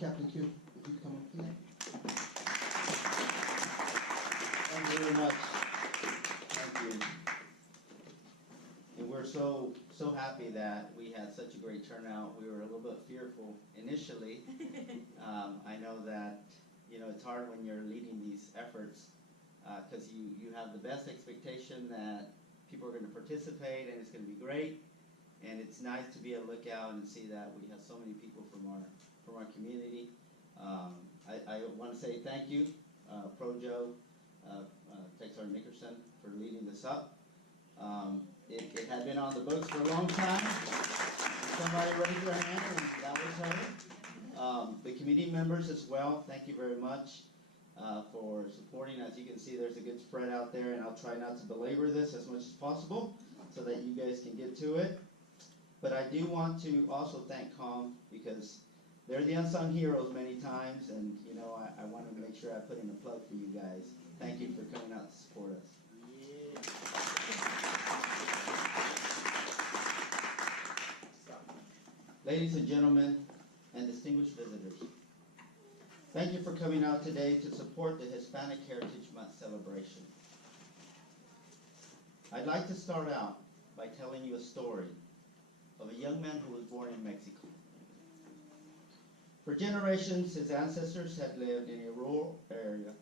Captain Q, if you could come up, please. Thank you very much. Thank you. And we're so happy that we had such a great turnout. We were a little bit fearful initially. I know that, it's hard when you're leading these efforts because you have the best expectation that people are going to participate and it's going to be great. And it's nice to be able to look out and see that we have so many people from our community. I want to say thank you, Projo, Texar Nickerson, for leading this up. It had been on the books for a long time. Somebody raised their hand, and that was her. The committee members as well, thank you very much for supporting. As you can see, there's a good spread out there, and I'll try not to belabor this as much as possible so that you guys can get to it. But I do want to also thank COM because they're the unsung heroes many times, and I want to make sure I put in a plug for you guys. Thank you for coming out to support us. Yeah. Ladies and gentlemen, and distinguished visitors, thank you for coming out today to support the Hispanic Heritage Month celebration. I'd like to start out by telling you a story of a young man who was born in Mexico. For generations, his ancestors had lived in a rural area,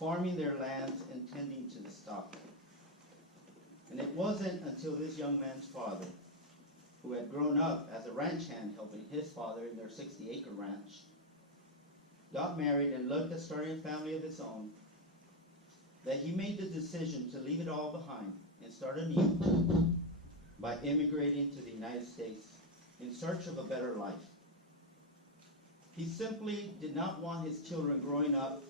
farming their lands and tending to the stock. And it wasn't until this young man's father, who had grown up as a ranch hand helping his father in their 60-acre ranch, got married and looked at starting a family of his own, that he made the decision to leave it all behind and start anew by immigrating to the United States in search of a better life. He simply did not want his children growing up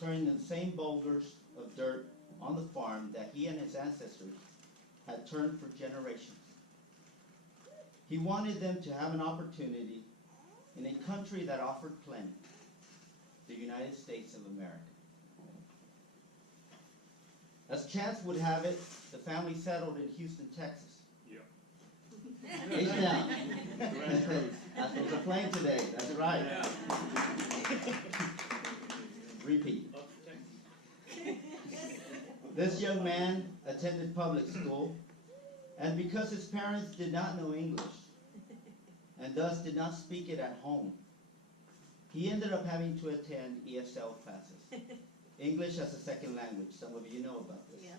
turning the same boulders of dirt on the farm that he and his ancestors had turned for generations. He wanted them to have an opportunity in a country that offered plenty, the United States of America. As chance would have it, the family settled in Houston, Texas. Yep. H down. That's what we're playing today. That's right. Yeah. Repeat. This young man attended public school, and because his parents did not know English, and thus did not speak it at home, he ended up having to attend ESL classes. English as a second language. Some of you know about this. Yeah.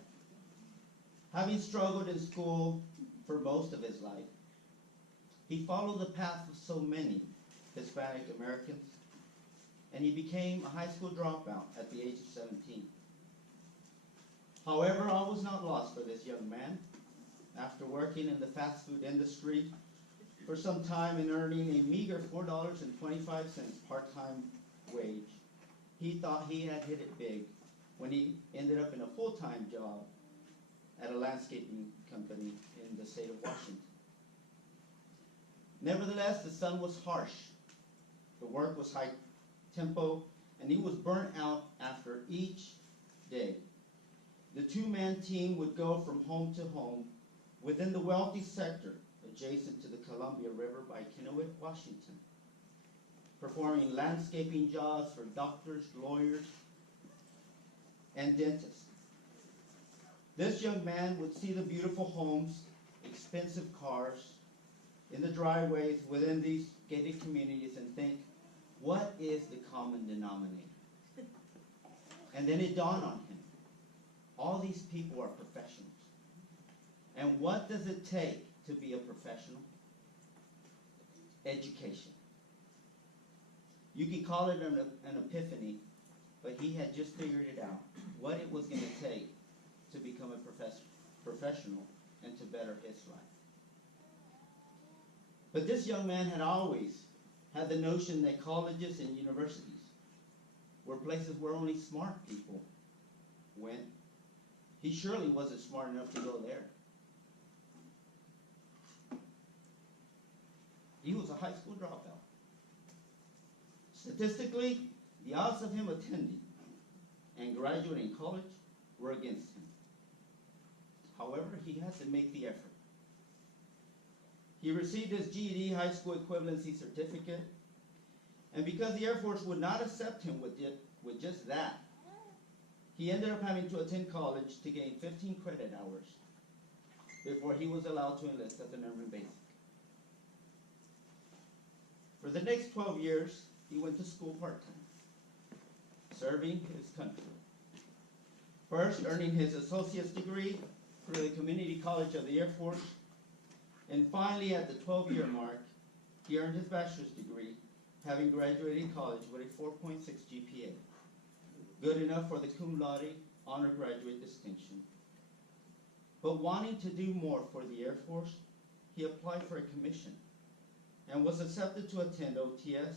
Having struggled in school for most of his life, he followed the path of so many Hispanic Americans, and he became a high school dropout at the age of 17. However, all was not lost for this young man. After working in the fast food industry for some time and earning a meager $4.25 part-time wage, he thought he had hit it big when he ended up in a full-time job at a landscaping company in the state of Washington. Nevertheless, the sun was harsh, the work was high tempo, and he was burnt out after each day. The two-man team would go from home to home within the wealthy sector adjacent to the Columbia River by Kennewick, Washington, performing landscaping jobs for doctors, lawyers, and dentists. This young man would see the beautiful homes, expensive cars in the driveways within these gated communities and think, what is the common denominator? And then it dawned on him, all these people are professionals. And what does it take to be a professional? Education. You could call it an epiphany, but he had just figured it out, what it was going to take to become a professional and to better his life. But this young man had always had the notion that colleges and universities were places where only smart people went. He surely wasn't smart enough to go there. He was a high school dropout. Statistically, the odds of him attending and graduating college were against him. However, he had to make the effort. He received his GED high school equivalency certificate. And because the Air Force would not accept him with just that, he ended up having to attend college to gain 15 credit hours before he was allowed to enlist as an airman basic. For the next 12 years, he went to school part-time, serving his country. First, earning his associate's degree through the Community College of the Air Force, and finally, at the 12-year mark, he earned his bachelor's degree, having graduated college with a 4.6 GPA, good enough for the cum laude honor graduate distinction. But wanting to do more for the Air Force, he applied for a commission and was accepted to attend OTS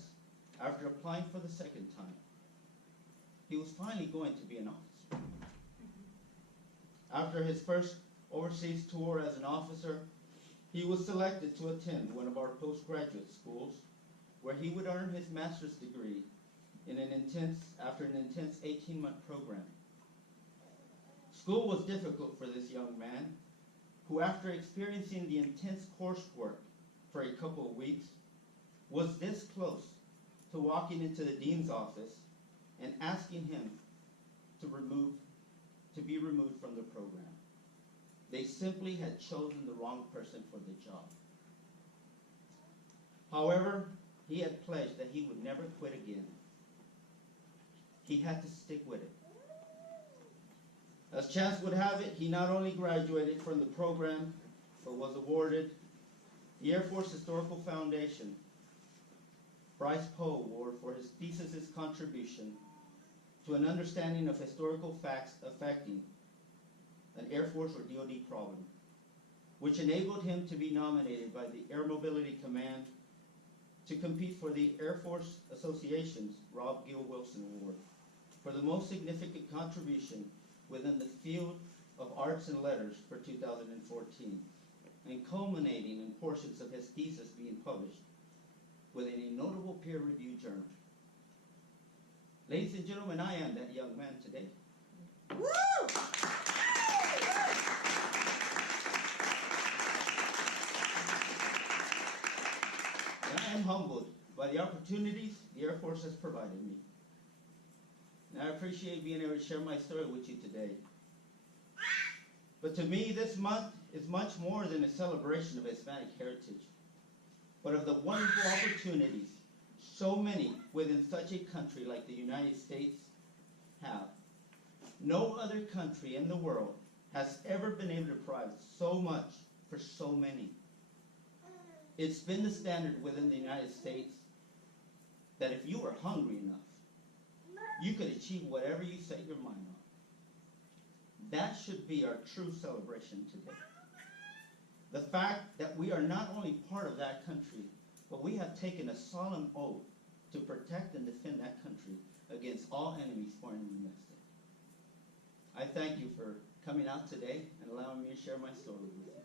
after applying for the second time. He was finally going to be an officer. After his first overseas tour as an officer, he was selected to attend one of our postgraduate schools, where he would earn his master's degree after an intense 18-month program. School was difficult for this young man, who, after experiencing the intense coursework for a couple of weeks, was this close to walking into the dean's office and asking him to be removed from the program. They simply had chosen the wrong person for the job. However, he had pledged that he would never quit again. He had to stick with it. As chance would have it, he not only graduated from the program, but was awarded the Air Force Historical Foundation Bryce Poe Award for his thesis' contribution to an understanding of historical facts affecting an Air Force or DoD problem, which enabled him to be nominated by the Air Mobility Command to compete for the Air Force Association's Rob Gill Wilson Award for the most significant contribution within the field of arts and letters for 2014, and culminating in portions of his thesis being published within a notable peer-reviewed journal. Ladies and gentlemen, I am that young man today. Woo! And I am humbled by the opportunities the Air Force has provided me. And I appreciate being able to share my story with you today. But to me, this month is much more than a celebration of Hispanic heritage, but of the wonderful opportunities so many within such a country like the United States have. No other country in the world has ever been able to provide so much for so many. It's been the standard within the United States that if you were hungry enough, you could achieve whatever you set your mind on. That should be our true celebration today. The fact that we are not only part of that country, but we have taken a solemn oath to protect and defend that country against all enemies, foreign and domestic. I thank you for coming out today and allowing me to share my story with you.